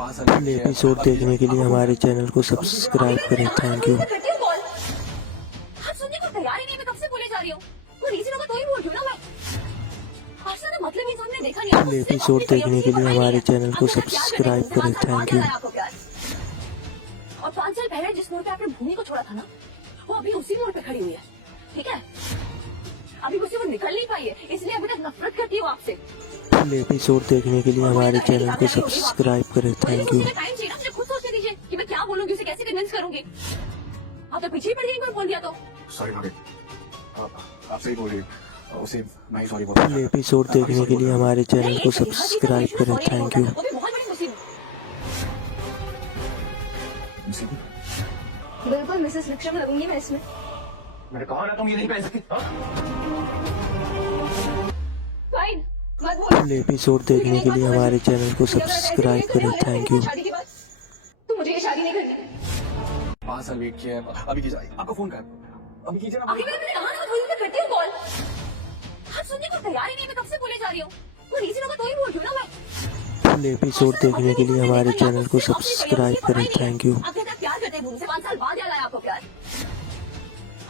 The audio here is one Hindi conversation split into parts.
अगले एपिसोड देखने के लिए हमारे चैनल को सब्सक्राइब करें। Thank you. आप सुनने को तैयार ही नहीं, मैं कब से बोले जा रही हूँ। कोई रीजन होगा तो ही बोल रही हूँ ना मैं। आज ना मतलब ही हमने देखा नहीं। अगले एपिसोड देखने के लिए हमारे चैनल को सब्सक्राइब करें। Thank you. और 5 साल पहले जिस मोड़ पे आपने भूमि को छोड़ा था ना, वो अभी उसी मोड़ पे खड़ी हुई है। ठीक है, अभी मुझसे वो निकल नहीं पाई है, इसलिए अभी तक नफरत करती हूँ आपसे। अगले एपिसोड देखने के लिए हमारे चैनल को सब्सक्राइब करें। Thank you. टाइम चाहिए ना, मुझे खुद सोचने दीजिए कि मैं क्या बोलूंगी, उसे कैसे कन्विंस करूंगी। आप तो पीछे ही पड़ गई, एक बार बोल दिया तो। सॉरी भाभी, आप सही बोल रही हैं। उसे मैं ही सॉरी बोल अगले एपिसोड देखने के लिए हमारे चैनल को सब्सक्राइब करें। Thank you. वो भी बहुत बड़ी मुसीबत। बिल्कुल मिसेस विक्रम लगूंगी मैं इसमें। मैंने कहा ना तुम ये नहीं पहन सकती। फाइन, मत बोलो। अगले एपिसोड देखने के लिए हमारे चैनल को सब्सक्राइब करें। Thank you. शादी के बाद तुम मुझे ये शादी नहीं करनी। 5 साल वेट किया है, अभी कीजिए, आपका फोन कर, अभी कीजिए ना। अभी मैंने कहा ना, मैं करती हूँ कॉल। आप सुनने को तैयार ही नहीं, मैं कब से बोले जा रही हूँ। कोई रीजन होगा तो ही बोल रही हूँ ना मैं। अगले एपिसोड देखने के लिए हमारे चैनल को सब्सक्राइब करें। Thank you. आप कहते हैं प्यार करते हैं भूमि से, 5 साल बाद याद आया आपको प्यार।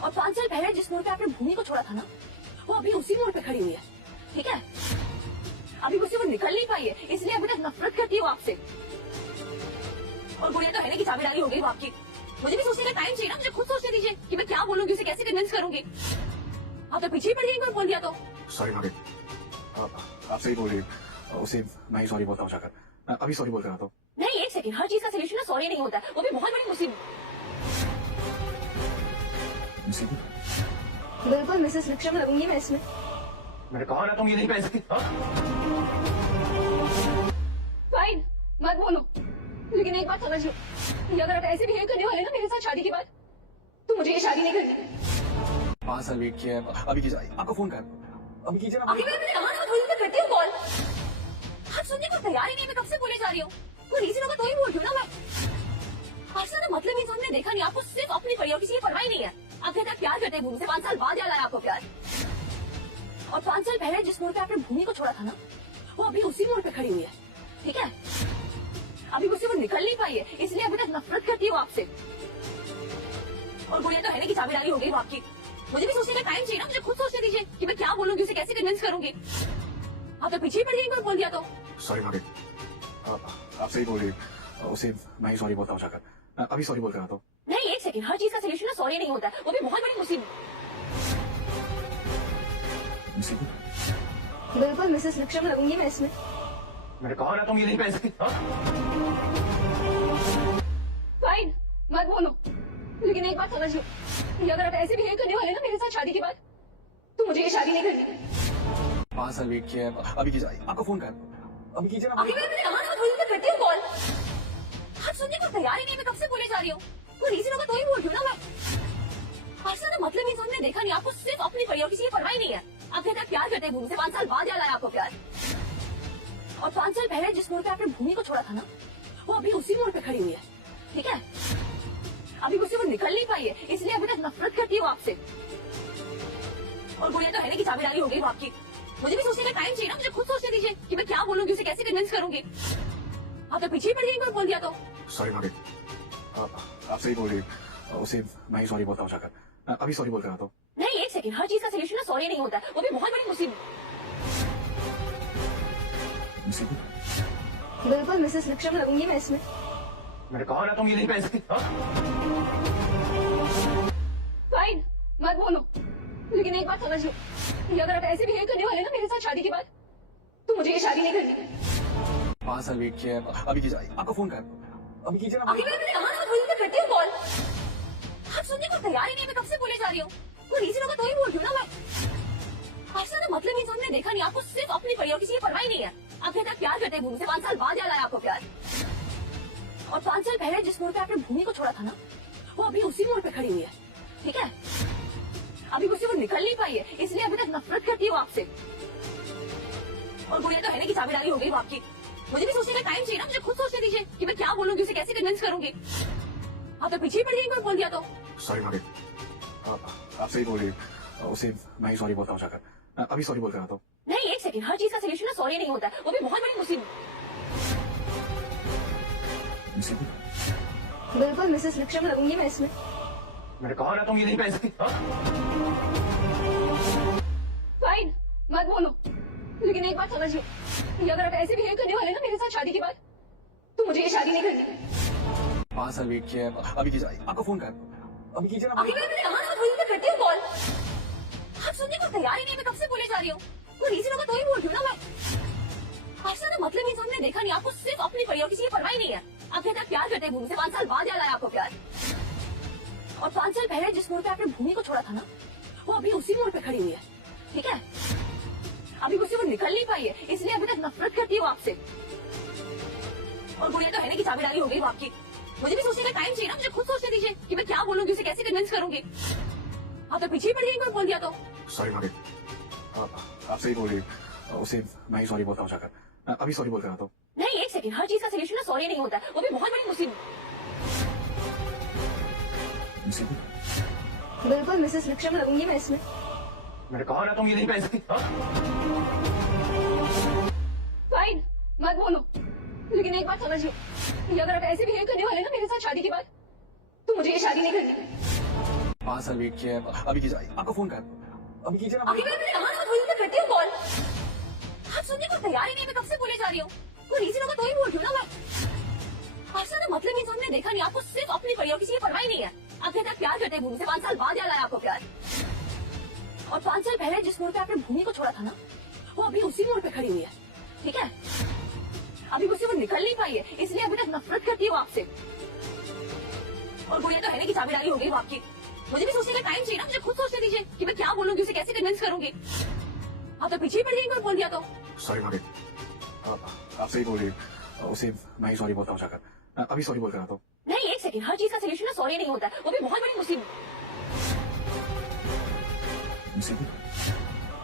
और 5 साल पहले जिस मोड़ पे आपने भूमि को छोड़ा था ना, वो अभी उसी मोड़ पे खड़ी हुई है। ठीक है, अभी मुझसे वो निकल नहीं पाई है, इसलिए अभी तक नफरत करती हूँ आपसे। और गुड़िया तो है ना कि चाबीदारी हो गई वो आपकी। मुझे भी सोचने का टाइम चाहिए ना, मुझे खुद सोचने दीजिए कि मैं क्या बोलूंगी, उसे कैसे कन्विंस करूंगी। आप तो पीछे ही पड़ गई, एक बार बोल दिया तो। सॉरी भाभी, आप सही बोल रही हैं। उसे मैं ही सॉरी बोलता हूँ जाकर, अभी सॉरी बोल कर आता हूँ। नहीं, एक सेकंड, हर चीज का सोल्यूशन ना सॉरी नहीं होता है, वो भी बहुत बड़ी मुसीबत। बिल्कुल मिसेस विक्रम लगूंगी मैं इसमें। मैंने कहा ना तुम ये नहीं पहन सकती। फाइन, मत बोलो, लेकिन एक बात समझ लो, कि अगर आप ऐसे बिहेव करने वाले ना मेरे साथ शादी के बाद, तो मुझे ये शादी नहीं करनी। 5 साल वेट किया है, अभी कीजिए, आपका फोन कर, अभी कीजिए ना। अभी मैंने कहा ना, मैं करती हूँ कॉल। आप सुनने को तैयार ही नहीं, मैं कब से बोले जा रही हूँ। कोई रीजन होगा तो ही बोल रही हूँ ना मैं। आज ना मतलब ही हमने देखा नहीं, आपको सिर्फ अपनी पड़ी और किसी की परवाह नहीं है। आप कहते हैं प्यार करते हैं भूमि से, 5 साल बाद याद आया आपको प्यार। और 5 साल पहले जिस मोड़ पे आपने भूमि को छोड़ा था ना, वो अभी उसी मोड़ पे खड़ी हुई है। ठीक है, अभी मुझसे वो निकल नहीं पाई है, इसलिए अभी तक नफरत करती हूँ आपसे। और गुड़िया तो है ना कि चाबीदारी हो गई वो आपकी। मुझे भी सोचने का टाइम चाहिए ना, मुझे खुद सोचने दीजिए कि मैं क्या बोलूंगी, उसे कैसे कन्विंस करूंगी। आप तो पीछे ही पड़ गई, एक बार बोल दिया तो। सॉरी भाभी, आप सही बोल रही हैं। उसे मैं ही सॉरी बोलता हूँ जाकर, अभी सॉरी बोल कर आता हूँ। नहीं, एक सेकंड, हर चीज का सोल्यूशन ना सॉरी नहीं होता है, वो भी बहुत बड़ी मुसीबत। बिल्कुल मिसेस विक्रम लगूंगी मैं इसमें। मैंने कहा ना तुम ये नहीं पहन सकती। फाइन, मत बोलो, लेकिन एक बात समझ लो, कि अगर आप ऐसे बिहेव करने वाले ना मेरे साथ शादी के बाद, तो मुझे ये शादी नहीं करनी। 5 साल वेट किया है, अभी कीजिए, आपका फोन कर, अभी कीजिए ना। अभी मैंने कहा ना, मैं करती हूँ कॉल। आप सुनने को तैयार ही नहीं, मैं कब से बोले जा रही हूँ। कोई रीजन होगा तो ही बोल रही हूँ ना मैं। आज ना मतलब ही हमने देखा नहीं, आपको सिर्फ अपनी पड़ी और किसी की परवाह नहीं है। आप कहते हैं प्यार करते हैं भूमि से, 5 साल बाद याद आया आपको प्यार। और 5 साल पहले जिस मोड़ पे आपने भूमि को छोड़ा था ना, वो अभी उसी मोड़ पे खड़ी हुई है। ठीक है, अभी मुझसे वो निकल नहीं पाई है, इसलिए अभी तक नफरत करती हूँ आपसे। और गुड़िया तो है ना कि चाबीदारी हो गई वो आपकी। मुझे भी सोचने का टाइम चाहिए ना, मुझे खुद सोचने दीजिए कि मैं क्या बोलूंगी, उसे कैसे कन्विंस करूंगी। आप तो पीछे ही पड़ गई, एक बार बोल दिया तो। सॉरी भाभी, आप सही बोल रही हैं। उसे मैं ही सॉरी बोलता हूँ जाकर, अभी सॉरी बोल कर आता हूँ। नहीं, एक सेकंड, हर चीज का सोल्यूशन ना सॉरी नहीं होता है, वो भी बहुत बड़ी मुसीबत। बिल्कुल मिसेस विक्रम लगूंगी मैं इसमें। मैंने कहा ना तुम ये नहीं पहन सकती। फाइन, मत बोलो, लेकिन एक बात समझ लो, कि अगर आप ऐसे बिहेव करने वाले ना मेरे साथ शादी के बाद, तो मुझे ये शादी नहीं करनी। 5 साल वेट किया है, अभी कीजिए, आपका फोन कर, अभी कीजिए ना। अभी मैंने कहा ना, मैं करती हूँ कॉल। आप सुनने को तैयार ही नहीं, मैं कब से बोले जा रही हूँ। कोई रीजन होगा तो ही बोल रही हूँ ना मैं। आज ना मतलब ही हमने देखा नहीं, आपको सिर्फ अपनी पड़ी और किसी की परवाह नहीं है। आप कहते हैं प्यार करते हैं भूमि से, 5 साल बाद याद आया आपको प्यार। और 5 साल पहले जिस मोड़ पे आपने भूमि को छोड़ा था ना, वो अभी उसी मोड़ पे खड़ी हुई है। ठीक है, अभी मुझसे वो निकल नहीं पाई है, इसलिए अभी तक नफरत करती हूँ आपसे। और गुड़िया तो है ना कि चाबीदारी हो गई वो आपकी। मुझे भी सोचने का टाइम चाहिए ना, मुझे खुद सोचने दीजिए कि मैं क्या बोलूंगी, उसे कैसे कन्विंस करूंगी। आप तो पीछे ही पड़ गई, एक बार बोल दिया तो। सॉरी भाभी, आप सही बोल रही हैं। उसे मैं ही सॉरी बोलता हूँ जाकर, अभी सॉरी बोल कर आता हूँ। नहीं, एक सेकंड, हर चीज का सोल्यूशन ना सॉरी नहीं होता है, वो भी बहुत बड़ी मुसीबत। बिल्कुल मिसेस विक्रम लगूंगी मैं इसमें। मैंने कहा ना तुम ये नहीं पहन सकती। हाँ? फाइन, मत बोलो, लेकिन एक बात समझ लो, ये अगर आप ऐसे बिहेव करने वाले ना मेरे साथ शादी के बाद, तो मुझे ये शादी नहीं करनी। 5 साल वेट किया है, अभी कीजिए, आपका फोन कर, अभी कीजिए ना। आखिर मैंने कहा ना मैं करती हूँ कॉल, आप सुनने को तैयार ही नहीं, मैं कब से बोले जा रही हूँ, कोई रीजन होगा तो ही बोल रही हूँ ना मैं। आपसे ना मतलब इंसान ने देखा नहीं, आपको सिर्फ अपनी परिवार किसी की परवाह नहीं है। आप कहते हैं प्यार करते हैं भूमि से, 5 साल बाद याद आया आपको प्यार। और 5 साल पहले जिस मोड़ पे आपने भूमि को छोड़ा था ना, वो अभी उसी मोड़ पे खड़ी हुई है, ठीक है? अभी उससे वो निकल नहीं पाई है, इसलिए अभी तक नफरत करती हूँ आपसे। और गुड़िया तो है ना कि चाबीदारी हो गई वो आपकी। मुझे भी सोचने का टाइम चाहिए ना, मुझे खुद सोचने दीजिए कि मैं क्या बोलूंगी, उसे कैसे कन्विंस करूंगी। आप तो पीछे ही पड़ गई, कोई बोल दिया तो। सॉरी भाभी, आप सही बोल रही, उसे मैं ही सॉरी बोलता हूँ जाकर, अभी सॉरी बोल कर आता हूँ। नहीं, एक सेकंड, हर चीज का सोल्यूशन ना सॉरी नहीं होता है, वो भी बहुत बड़ी मुसीबत। बिल्कुल मिसेस विक्रम लगूंगी मैं इसमें। मैंने कहा ना तुम ये नहीं पहन सकती। हाँ? फाइन, मत बोलो, लेकिन एक बात समझ लो, ये अगर आप ऐसे बिहेव करने वाले ना मेरे साथ शादी के बाद, तो मुझे ये शादी नहीं करनी। 5 साल वेट किया है, अभी कीजिए, आपका फोन कर, अभी कीजिए ना। आखिर मैंने कहा ना मैं करती हूँ कॉल, आप सुनने को तैयार ही नहीं, मैं कब से बोले जा रही हूँ, कोई रीजन होगा तो ही बोल रही हूँ ना मैं। आपसे ना मतलब इंसान ने देखा नहीं, आपको सिर्फ अपनी परिवार किसी की परवाह नहीं है। आप कहते हैं प्यार करते हैं भूमि से, 5 साल बाद याद आया आपको प्यार। और 5 साल पहले जिस मोड़ पे आपने भूमि को छोड़ा था ना, वो अभी उसी मोड़ पे खड़ी हुई है, ठीक है? अभी उससे वो निकल नहीं पाई है, इसलिए अभी तक नफरत करती हूँ आपसे। और गुड़िया तो है ना कि चाबीदारी हो गई वो आपकी। मुझे भी सोचने का टाइम चाहिए ना, मुझे खुद सोचने दीजिए कि मैं क्या बोलूंगी, उसे कैसे कन्विंस करूंगी। आप तो पीछे ही पड़ गई, कोई बोल दिया तो। सॉरी भाभी, आप सही बोल रही, उसे मैं ही सॉरी बोलता हूँ जाकर, अभी सॉरी बोल कर आता हूँ। नहीं, एक सेकंड, हर चीज का सोल्यूशन ना सॉरी नहीं होता है, वो भी बहुत बड़ी मुसीबत।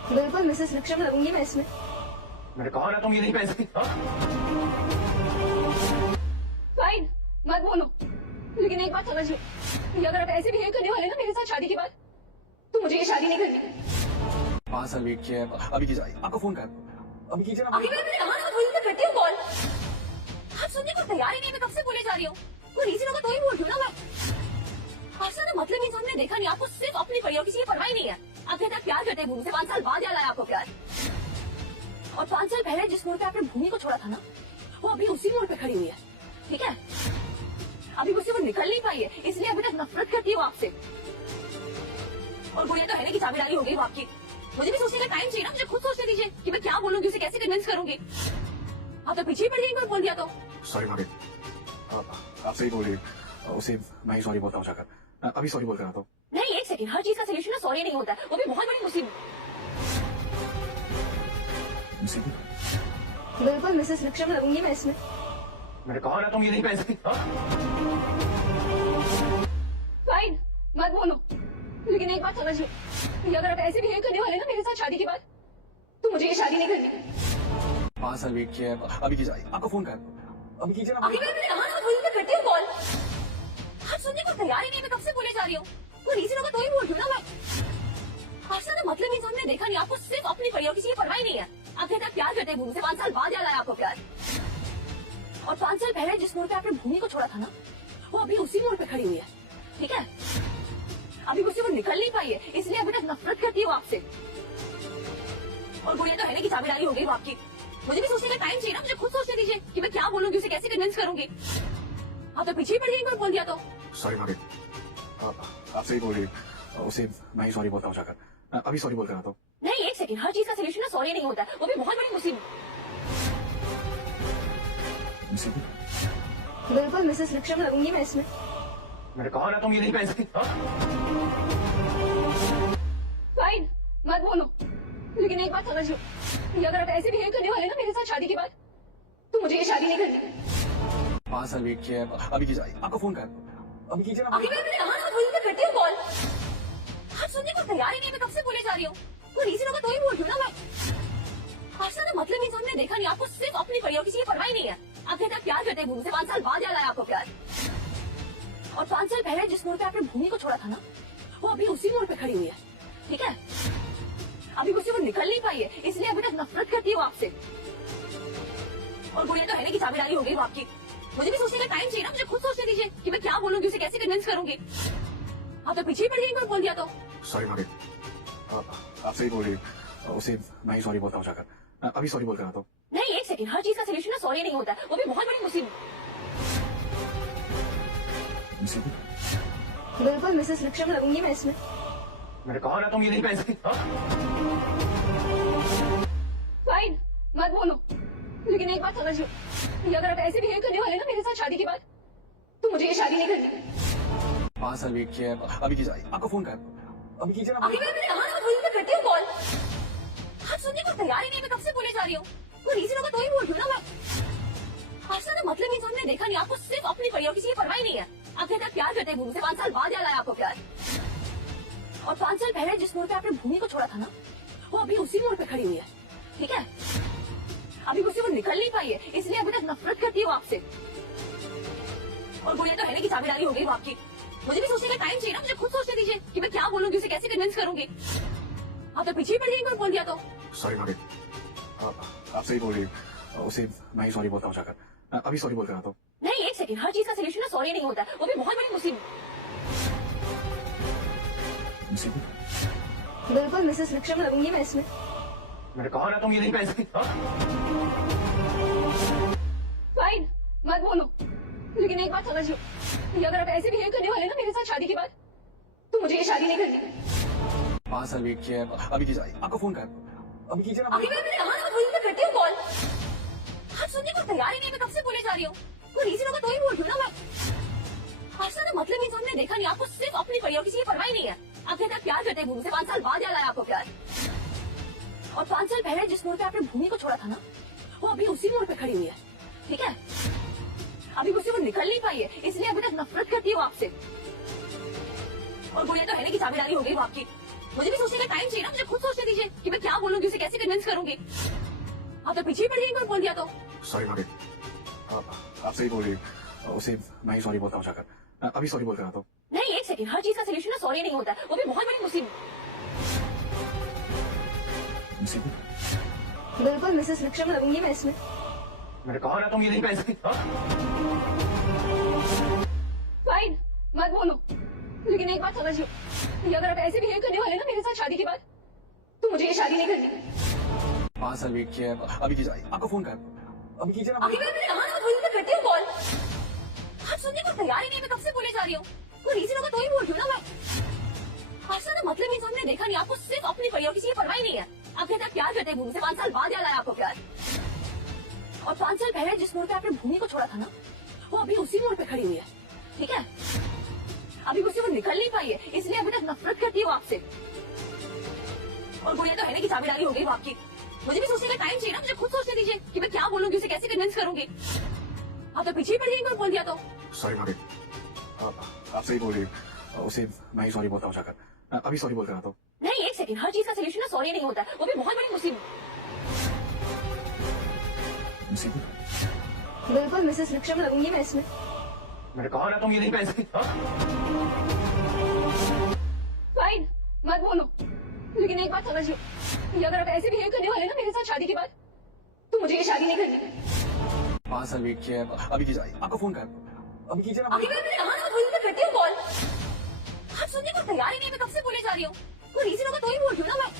बिल्कुल मिसेस विक्रम लगूंगी मैं इसमें। मैंने कहा ना तुम ये नहीं पहन सकती। हाँ? फाइन, मत बोलो, लेकिन एक बात समझ लो, ये अगर आप ऐसे बिहेव करने वाले ना मेरे साथ शादी के बाद, तो मुझे ये शादी नहीं करनी। 5 साल वेट किया है, अभी कीजिए, आपका फोन कर, अभी कीजिए ना। आखिर मैंने कहा ना करती हूँ कॉल, आप सुनने को तैयार ही नहीं, मैं कब से बोले जा रही हूँ, कोई रीजन होगा तो ही बोल रही हूँ ना मैं। आपसे ना मतलब इंसान ने देखा नहीं, आपको सिर्फ अपनी परिवार किसी की परवाह नहीं है। आप कहते हैं प्यार करते हैं भूमि से, 5 साल बाद याद आया आपको प्यार। और 5 साल पहले जिस मोड़ पे आपने भूमि को छोड़ा था ना, वो अभी उसी मोड़ पे खड़ी हुई है, ठीक है? अभी उससे वो निकल नहीं पाई है, इसलिए अभी तक नफरत करती हूँ आपसे। और गुड़िया तो है ना कि चाबीदारी हो गई वो आपकी। मुझे भी सोचने का टाइम चाहिए ना, मुझे खुद सोचने दीजिए कि मैं क्या बोलूंगी, उसे कैसे कन्विंस करूंगी। आप तो पीछे ही पड़ गई, कोई बोल दिया तो। सॉरी भाभी, आप सही बोल रही, उसे मैं ही सॉरी बोलता हूँ जाकर, अभी सॉरी बोल कर आता हूँ। नहीं, एक सेकंड, हर चीज का सोल्यूशन ना सॉरी नहीं होता है, वो भी बहुत बड़ी मुसीबत। बिल्कुल मिसेस विक्रम लगूंगी मैं इसमें। मैंने कहा ना तुम ये नहीं पहन सकती। हाँ? फाइन, मत बोलो, लेकिन एक बात समझ लो, ये अगर आप ऐसे बिहेव करने वाले ना मेरे साथ शादी के बाद, तो मुझे ये शादी नहीं करनी। 5 साल वेट किया है, अभी कीजिए, आपका फोन कर, अभी कीजिए ना। आखिर मैंने कहा ना करती हूँ कॉल, आप सुनने को तैयार ही नहीं, मैं कब से बोले जा रही हूँ, कोई रीजन होगा तो ही बोल रही हूँ ना मैं। आपसे ना मतलब इंसान ने देखा नहीं, आपको सिर्फ अपनी परिवार किसी की परवाह नहीं है। आप कहते हैं प्यार करते हैं भूमि से, 5 साल बाद याद आया आपको प्यार। और 5 साल पहले जिस मोड़ पे आपने भूमि को छोड़ा था ना, वो अभी उसी मोड़ पे खड़ी हुई है, ठीक है? अभी उससे वो निकल नहीं पाई है, इसलिए अभी तक नफरत करती हूँ आपसे। और गुड़िया तो है ना कि चाबीदारी हो गई वो आपकी। मुझे भी सोचने का टाइम चाहिए ना, मुझे खुद सोचने दीजिए कि मैं क्या बोलूंगी, उसे कैसे कन्विंस करूंगी। आप तो पीछे ही पड़ गई, कोई बोल दिया तो। सॉरी भाभी, आप सही बोल रही, उसे मैं ही सॉरी बोलता हूँ जाकर, अभी सॉरी बोल कर आता हूँ। नहीं, एक सेकंड, हर चीज का सोल्यूशन ना सॉरी नहीं होता है, वो भी बहुत बड़ी मुसीबत। बिल्कुल मिसेस विक्रम लगूंगी मैं इसमें। मैंने कहा ना तुम ये नहीं पहन सकती। हाँ? फाइन, मत बोलो, लेकिन एक बात समझ लो, ये अगर आप ऐसे बिहेव करने वाले ना मेरे साथ शादी के बाद, तो मुझे ये शादी नहीं करनी। 5 साल वेट किया है, अभी कीजिए, आपका फोन कर, अभी कीजिए ना। आखिर मैंने कहा ना करती हूँ कॉल, आप सुनने को तैयार ही नहीं, मैं कब से बोले जा रही हूँ, कोई रीजन होगा तो ही बोल रही हूँ ना मैं। आपसे ना मतलब इंसान ने देखा नहीं, आपको सिर्फ अपनी परिवार किसी की परवाह नहीं है। आप कहते हैं प्यार करते हैं भूमि से, 5 साल बाद याद आया आपको प्यार। और 5 साल पहले जिस मोड़ पे आपने भूमि को छोड़ा था ना, वो अभी उसी मोड़ पे खड़ी हुई है, ठीक है? अभी उससे वो निकल नहीं पाई है, इसलिए अभी तक नफरत करती हूँ आपसे। और गुड़िया तो है ना कि चाबीदारी हो गई वो आपकी। मुझे भी सोचने का टाइम चाहिए ना, मुझे खुद सोचने दीजिए कि मैं क्या बोलूंगी, उसे कैसे कन्विंस करूंगी। आप तो पीछे ही पड़ गई, एक बार बोल दिया तो। सॉरी भाभी, आप सही बोल रही हैं। उसे मैं ही सॉरी बोलता हूँ जाकर। अभी सॉरी बोल कर आता हूँ। नहीं, एक सेकंड, हर चीज का सोल्यूशन ना सॉरी नहीं होता है, वो भी बहुत बड़ी मुसीबत। बिल्कुल मिसेस विक्रम लगूंगी मैं इसमें। मैंने कहा ना तुम ये नहीं पहन सकती। फाइन, मत बोलो, लेकिन एक बात समझ लो, कि अगर आप ऐसे बिहेव करने वाले ना मेरे साथ शादी के बाद, तो मुझे ये शादी नहीं करनी। 5 साल वेट किया है, अभी कीजिए। आपका फोन कहा, अभी कीजिए ना। अभी मैंने कहा ना, मैं करती हूँ कॉल। आप सुनने को तैयार ही नहीं, मैं कब से बोले जा रही हूँ। कोई रीजन होगा तो ही बोल रही हूँ ना मैं। आज ना मतलब इंसान ने देखा नहीं, आपको सिर्फ अपनी पड़ी और किसी की परवाह नहीं है। आप कहते हैं प्यार करते हैं भूमि से, 5 साल बाद याद आया आपको प्यार। और 5 साल पहले जिस मोड़ पे आपने भूमि को छोड़ा था ना, वो अभी उसी मोड़ पे खड़ी हुई है, ठीक है। अभी उससे वो निकल नहीं पाई है, इसलिए अभी तक नफरत करती हूँ आपसे। और वो ये तो है नहीं कि चाबीदारी हो गई वो आपकी। मुझे भी सोचने का टाइम चाहिए ना, मुझे खुद सोचने दीजिए कि मैं क्या बोलूंगी, उसे कैसे कन्विंस करूंगी। आप तो पीछे ही पड़ गई, एक बार बोल दिया तो। सॉरी भाभी, आप सही बोल रही हैं। उसे मैं ही सॉरी बोलता हूँ जाकर। अभी सॉरी बोल कर आता हूँ। नहीं, एक सेकंड, हर चीज का सोल्यूशन ना सॉरी नहीं होता है, वो भी बहुत बड़ी मुसीबत। बिल्कुल मिसेस विक्रम लगूंगी मैं इसमें। मैंने कहा ना तुम ये नहीं पहन सकती। फाइन, मत बोलो, लेकिन एक बात समझ लो, कि अगर आप ऐसे बिहेव करने वाले ना मेरे साथ शादी के बाद, तो मुझे ये शादी नहीं करनी। 5 साल वेट किया है, अभी कीजिए। आपका फोन कहा, अभी कीजिए ना। अभी मैंने कहा ना, मैं करती हूँ कॉल। आप सुनने को तैयार ही नहीं, मैं कब से बोले जा रही हूँ। कोई रीजन होगा तो ही बोल रही हूँ ना मैं। आज ना मतलब इंसान ने देखा नहीं, आपको सिर्फ अपनी पड़ी और किसी की परवाह नहीं है। आप कहते हैं प्यार करते हैं भूमि से, 5 साल बाद याद आया आपको प्यार। और 5 साल पहले जिस मोड़ पे आपने भूमि को छोड़ा था ना, वो अभी उसी मोड़ पे खड़ी हुई है, ठीक है। अभी उससे वो निकल नहीं पाई है, इसलिए अभी तक नफरत करती हूँ आपसे। और वो ये तो है नहीं कि चाबीदारी हो गई वो आपकी। मुझे भी सोचने का टाइम चाहिए ना, मुझे खुद सोचने दीजिए कि मैं क्या बोलूंगी, उसे कैसे कन्विंस करूंगी। आप तो पीछे ही पड़ गई, एक बार बोल दिया तो। सॉरी भाभी, आप सही बोल रही हैं। उसे मैं ही सॉरी बोलता हूँ जाकर। अभी सॉरी बोल कर आता हूँ। नहीं, एक सेकंड, हर चीज का सोल्यूशन ना सॉरी नहीं होता है, वो भी बहुत बड़ी मुसीबत। बिल्कुल मिसेस विक्रम लगूंगी मैं इसमें। मैंने कहा ना तुम ये नहीं पहन सकती। फाइन, मत बोलो, लेकिन एक बात समझ लो, कि अगर आप ऐसे बिहेव करने वाले ना मेरे साथ शादी के बाद, तो मुझे ये शादी नहीं करनी। 5 साल वेट किया है, अभी कीजिए। आपका फोन कहा, अभी कीजिए ना। अभी मैंने कहा ना, मैं करती हूँ कॉल। आप सुनने को तैयार ही नहीं, मैं कब से बोले जा रही हूँ। कोई रीजन होगा तो ही बोल रही हूँ ना मैं। आज ना मतलब इंसान ने देखा नहीं, आपको सिर्फ अपनी पड़ी और किसी की परवाह नहीं है। आप कहते हैं प्यार करते हैं भूमि से, 5 साल बाद याद आया आपको प्यार। और 5 साल पहले जिस मोड़ पे आपने भूमि को छोड़ा था ना, वो अभी उसी मोड़ पे खड़ी हुई है, ठीक है। अभी उससे वो निकल नहीं पाई है, इसलिए अभी तक नफरत करती हूँ आपसे। और वो ये तो है नहीं कि चाबीदारी हो गई वो आपकी। मुझे भी सोचने का टाइम चाहिए ना, मुझे खुद सोचने दीजिए कि मैं क्या बोलूंगी, उसे कैसे कन्विंस करूंगी। आप तो पीछे ही पड़ गई, एक बार बोल दिया तो। सॉरी भाभी, आप सही बोल रही हैं। उसे मैं ही सॉरी बोलता हूँ जाकर। अभी सॉरी बोल कर आता हूँ। नहीं, एक सेकंड, हर चीज का सोल्यूशन ना सॉरी नहीं होता है, वो भी बहुत बड़ी मुसीबत। बिल्कुल मिसेस विक्रम लगूंगी मैं इसमें। मैंने कहा ना तुम ये नहीं पहन सकती। फाइन, मत बोलो, लेकिन एक बात समझ लो, कि अगर आप ऐसे बिहेव करने वाले ना मेरे साथ शादी के बाद, तो मुझे ये शादी नहीं करनी। 5 साल वेट किया है, अभी कीजिए। आपका फोन कहा, अभी कीजिए ना। अभी मैंने कहा ना, मैं करती हूँ कॉल। आप सुनने को तैयार ही नहीं, मैं कब से बोले जा रही हूँ। कोई रीजन होगा तो ही बोल रही हूँ ना मैं।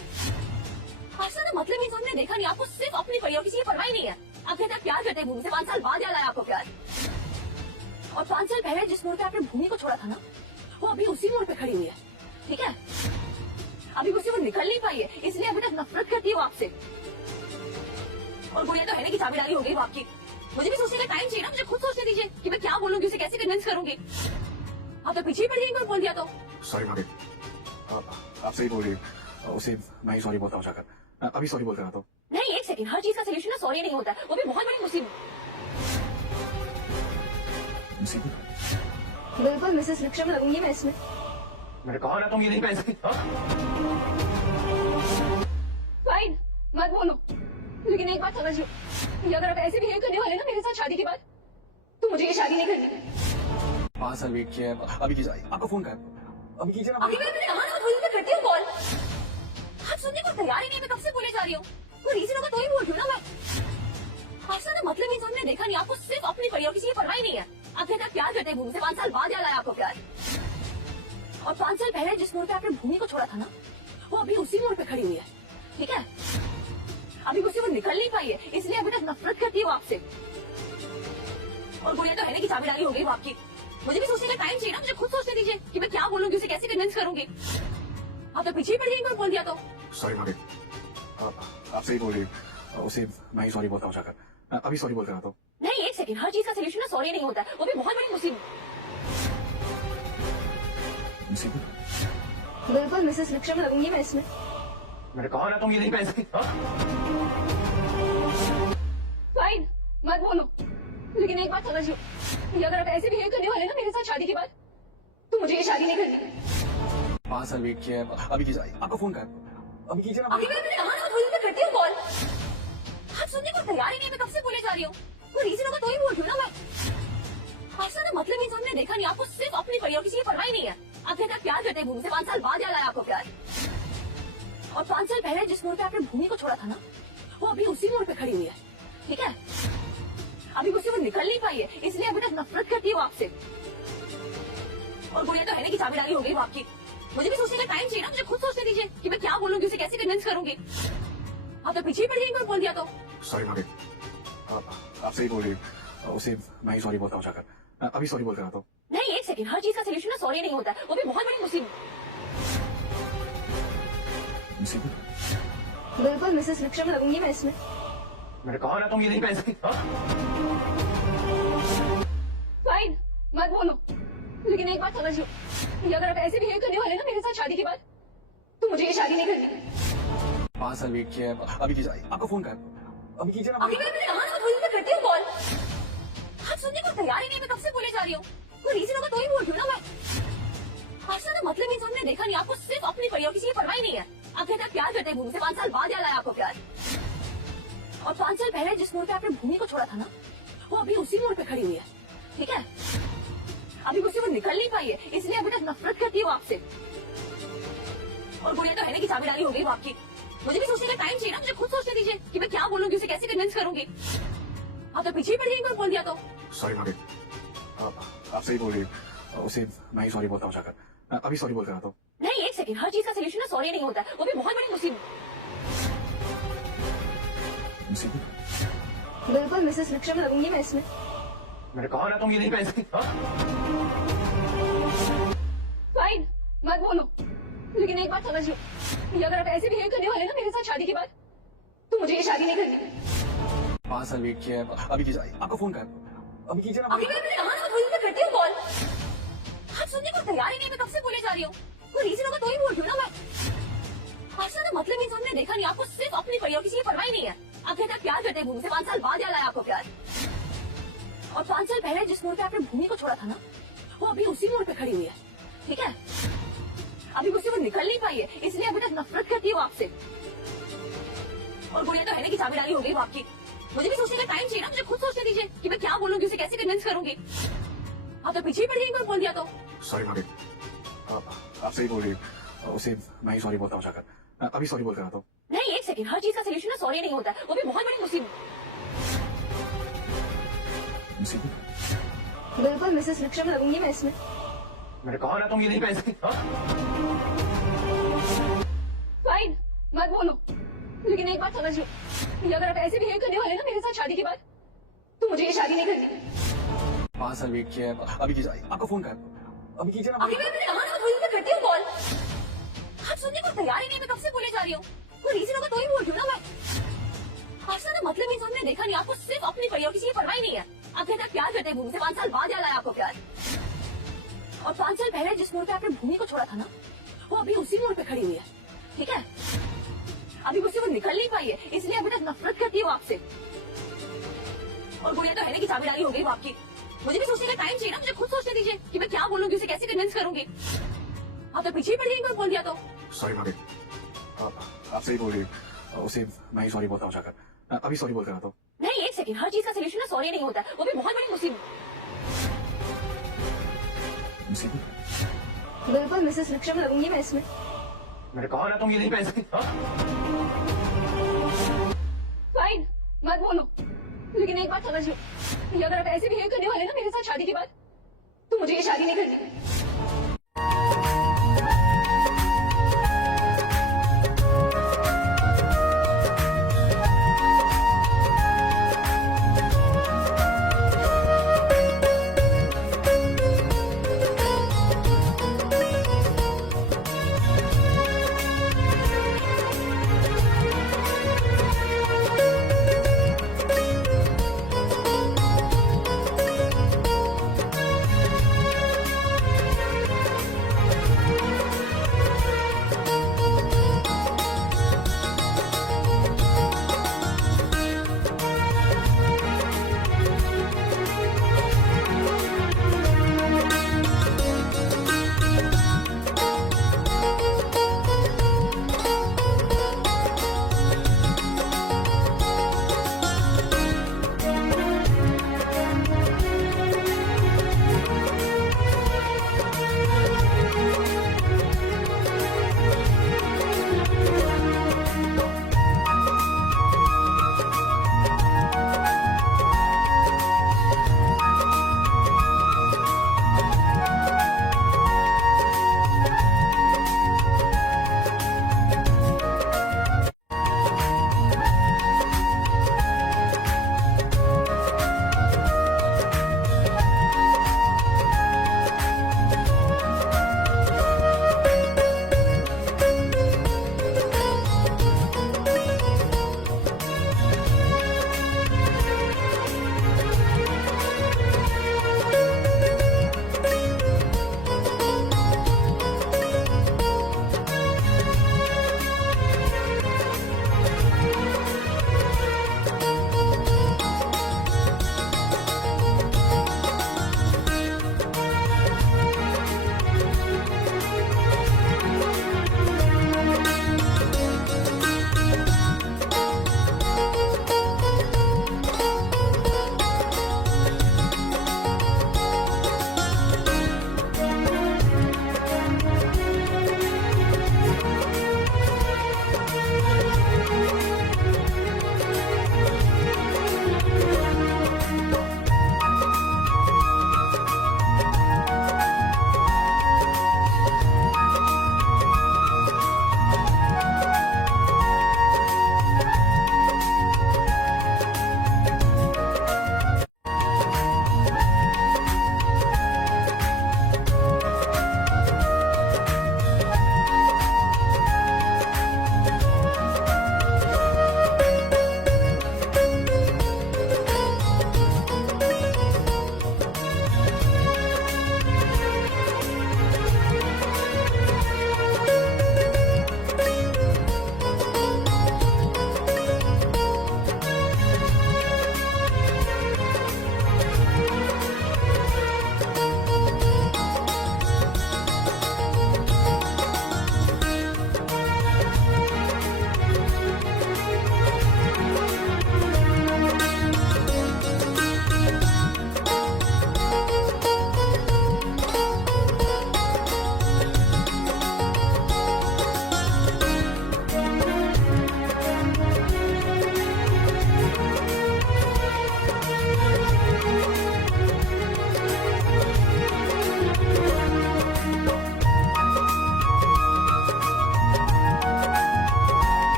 आज ना मतलब इंसान ने देखा नहीं, आपको सिर्फ अपनी पड़ी और किसी की परवाह नहीं है। आप कहते हैं प्यार करते हैं भूमि से, 5 साल बाद याद आया आपको प्यार। और 5 साल पहले जिस मोड़ पे आपने भूमि को छोड़ा था ना, वो अभी उसी मोड़ पे खड़ी हुई है, ठीक है। अभी उससे वो निकल नहीं पाई है, इसलिए अभी तक नफरत करती हूँ आपसे। और वो ये तो है नहीं कि चाबीदारी हो गई वो आपकी। मुझे भी सोचने का टाइम चाहिए ना, मुझे खुद सोचने दीजिए कि मैं क्या बोलूंगी, उसे कैसे कन्विंस करूंगी। आप तो पीछे ही पड़ गई, एक बार बोल दिया तो। सॉरी भाभी, आप सही बोल रही हैं। उसे मैं ही सॉरी बोलता हूँ जाकर। अभी सॉरी बोल कर आता हूँ। नहीं, एक सेकंड, हर चीज का सोल्यूशन ना सॉरी नहीं होता है, वो भी बहुत बड़ी मुसीबत। बिल्कुल मिसेस विक्रम लगूंगी मैं इसमें। मैंने कहा ना तुम ये नहीं पहन सकती। फाइन, मत बोलो, लेकिन एक बात समझ लो, कि अगर आप ऐसे बिहेव करने वाले ना मेरे साथ शादी के बाद, तो मुझे ये शादी नहीं करनी। 5 साल वेट किया है, अभी कीजिए। आपका फोन कहा, अभी कीजिए ना। अभी मैंने कहा ना, मैं करती हूँ कॉल। आप सुनने को तैयार ही नहीं, मैं कब से बोले जा रही हूँ। कोई रीजन होगा तो ही बोल रही हूँ ना मैं। आपसे ना मतलब इंसान ने देखा नहीं, आपको सिर्फ अपनी पड़ी और किसी की परवाह नहीं है। आप कहते हैं प्यार करते हैं भूमि से, 5 साल बाद याद आया आपको प्यार। और 5 साल पहले जिस मोड़ पे आपने भूमि को छोड़ा था ना, वो अभी उसी मोड़ पे खड़ी हुई है, ठीक है? अभी उससे वो निकल नहीं पाई है, इसलिए अभी तक नफरत करती है वो आपसे। और गुड़िया तो है ना कि चाबी डाली हो गई वो आपकी। मुझे भी सोचने का टाइम चाहिए ना, मुझे खुद सोचने दीजिए कि मैं क्या बोलूंगी, उसे कैसे कन्विंस करूंगी। आप तो पीछे ही पड़ जाएंगे बोल दिया तो। सॉरी भाभी, आप सही बोल रही हैं। उसे मैं ही सॉरी बोलता हूँ जाकर। अभी सॉरी बोलते ना तो। नहीं, एक सेकंड, हर चीज का सोल्यूशन ना सॉरी नहीं होता है, वो भी बहुत बड़ी मुसीबत। बिल्कुल मिसेस विक्रम लगूंगी मैं इसमें। मैंने कहा ना तुम ये नहीं पहन सकती। फाइन, मत बोलो, लेकिन एक बात समझ लो, कि अगर आप ऐसे बिहेव करने वाले ना मेरे साथ शादी के बाद, तो मुझे ये शादी नहीं करनी। 5 साल वेट किया है, अभी कीजिए, आपका फोन कर, अभी कीजिए ना। अभी मैंने कहा ना, थोड़ी देर करती हूँ कॉल। आप सुनने को तैयार ही नहीं, मैं कब से बोले जा रही हूँ। वो रीजन होगा तो ही बोल रही हूँ ना मैं। आपसे ना मतलब इंसान ने देखा नहीं, आपको सिर्फ अपनी पड़ी और किसी की परवाह नहीं है। आप कहते हैं प्यार करते हैं भूमि से, 5 साल बाद याद आया आपको प्यार। और 5 साल पहले जिस मोड़ पे आपने भूमि को छोड़ा था ना, वो अभी उसी मोड़ पे खड़ी हुई है, ठीक है? अभी उससे वो निकल नहीं पाई है, इसलिए अभी तक नफरत करती है वो आपसे। और गुड़िया तो है ना कि चाबी डाली हो गई वो आपकी। मुझे भी सोचने का टाइम चाहिए ना, मुझे खुद सोचने दीजिए कि मैं क्या बोलूंगी, उसे कैसे कन्विंस करूंगी। आप तो पीछे ही पड़ जाएंगे बोल दिया तो। सॉरी भाभी, आप सही बोल रही हैं। उसे मैं ही सॉरी बोलता हूँ जाकर। अभी सॉरी बोलते ना तो। नहीं, एक सेकंड, हर चीज का सोल्यूशन ना सॉरी नहीं होता है, वो भी बहुत बड़ी मुसीबत। बिल्कुल मिसेस विक्रम लगूंगी मैं इसमें। मैंने कहा ना तुम ये नहीं पहन सकती। फाइन, मत बोलो, लेकिन एक बात समझ लो, कि अगर आप ऐसे बिहेव करने वाले ना मेरे साथ शादी के बाद, तो मुझे ये शादी नहीं करनी। 5 साल वेट किया है, अभी कीजिए, आपका फोन कर, अभी कीजिए ना। अभी मैंने कहा ना, थोड़ी देर करती हूँ कॉल। आप सुनने को तैयार ही नहीं, मैं कब से बोले जा रही हूँ। वो रीजन होगा तो ही बोल रही हूँ ना मैं। आपसे ना मतलब इंसान ने देखा नहीं, आपको सिर्फ अपनी पड़ी और किसी की परवाह नहीं है। आप कहते हैं प्यार करते हैं भूमि से, 5 साल बाद याद आया आपको प्यार। और 5 साल पहले जिस मोड़ पे आपने भूमि को छोड़ा था ना, वो अभी उसी मोड़ पे खड़ी हुई है, ठीक है? अभी उससे वो निकल नहीं पाई है, इसलिए अभी तक नफरत करती है वो आपसे। और गुड़िया तो है ना कि चाबी डाली हो गई वो आपकी। मुझे भी सोचने का टाइम चाहिए ना, मुझे खुद सोचने दीजिए कि मैं क्या बोलूंगी, उसे कैसे कन्विंस करूंगी। आप तो पीछे ही पड़ जाएंगे बोल दिया तो। सॉरी भाभी, आप सही बोल रही हैं। उसे मैं ही सॉरी बोलता हूँ जाकर। अभी सॉरी बोलते ना तो। नहीं, एक सेकंड, हर चीज का सोल्यूशन ना सॉरी नहीं होता है, वो भी बहुत बड़ी मुसीबत। बिल्कुल मिसेस विक्रम लगूंगी मैं इसमें। मैंने कहा ना तुम ये नहीं पहन सकती। फाइन, मत बोलो, लेकिन एक बात समझ लो, कि अगर आप ऐसे बिहेव करने वाले ना मेरे साथ शादी के बाद, तो मुझे ये शादी नहीं करनी। 5 साल वेट किया है, अभी कीजिए, आपका फोन कर, अभी कीजिए ना। अभी मैंने कहा ना, थोड़ी देर करती हूँ कॉल। आप सुनने को तैयार ही नहीं, मैं कब से बोले जा रही हूँ। वो रीजन होगा तो ही बोल रही हूँ ना मैं। आपसे ना मतलब इंसान ने देखा नहीं, आपको सिर्फ अपनी पड़ी और किसी की परवाह नहीं है। आप कहते हैं प्यार करते हैं भूमि से, 5 साल बाद याद आया आपको प्यार। और 5 साल पहले जिस मोड़ पे आपने भूमि को छोड़ा था ना, वो अभी उसी मोड़ पे खड़ी हुई है, ठीक है? अभी उससे वो निकल नहीं पाई है, इसलिए अभी तक नफरत करती है वो आपसे। और गुड़िया तो है ना कि चाबी डाली हो गई वो आपकी। मुझे भी सोचने का टाइम चाहिए ना, मुझे खुद सोचने दीजिए कि मैं क्या बोलूंगी, उसे कैसे कन्विंस करूंगी। आप तो पीछे ही पड़ जाएंगे बोल दिया तो। सॉरी भाभी, आप सही बोल रही हैं। उसे मैं ही सॉरी बोलता हूँ जाकर। अभी सॉरी बोलते ना तो। नहीं, एक सेकंड, हर चीज का सोल्यूशन ना सॉरी नहीं होता है, वो भी बहुत बड़ी मुसीबत। बिल्कुल मिसेस विक्रम लगूंगी मैं इसमें। मैंने कहा ना तुम ये नहीं पहन सकती। फाइन, मत बोलो, लेकिन एक बात समझ लो, कि अगर आप ऐसे बिहेव करने वाले ना मेरे साथ शादी के बाद, तो मुझे ये शादी नहीं करनी। 5 साल वेट किया है, अभी कीजिए, आपका फोन कर, अभी कीजिए ना। अभी मैंने कहा ना, थोड़ी देर करती हूँ कॉल। आप सुनने को तैयार ही नहीं, मैं कब से बोले जा रही हूँ। वो रीजन होगा तो ही बोल रही हूँ ना मैं। आपसे ना मतलब इंसान ने देखा नहीं, आपको सिर्फ अपनी पड़ी और किसी की परवाह नहीं है। आप कहते हैं प्यार करते हैं भूमि से, 5 साल बाद याद आया आपको प्यार। और 5 साल पहले जिस मोड़ पे आपने भूमि को छोड़ा था ना, वो अभी उसी मोड़ पे खड़ी हुई है, ठीक है? अभी उससे वो निकल नहीं पाई है, इसलिए अभी तक नफरत करती है वो आपसे। और गुड़िया तो है ना कि चाबी डाली हो गई वो आपकी। मुझे भी सोचने का टाइम चाहिए ना, मुझे खुद सोचने दीजिए कि मैं क्या बोलूंगी, उसे कैसे कन्विंस करूंगी। आप तो पीछे ही पड़ जाएंगे बोल दिया तो। सॉरी भाभी, आप सही बोल रही हैं। उसे मैं ही सॉरी बोलता हूँ जाकर। अभी सॉरी बोलते ना तो। नहीं, एक सेकंड, हर चीज का सोल्यूशन ना सॉरी नहीं होता है, वो भी बहुत बड़ी मुसीबत। बिल्कुल मिसेस विक्रम लगूंगी मैं इसमें। मैंने कहा ना तुम ये नहीं पहन सकती। फाइन, मत बोलो, लेकिन एक बात समझ लो, ये अगर आप ऐसे बिहेव करने वाले ना मेरे साथ शादी के बाद, तो मुझे ये शादी नहीं करनी।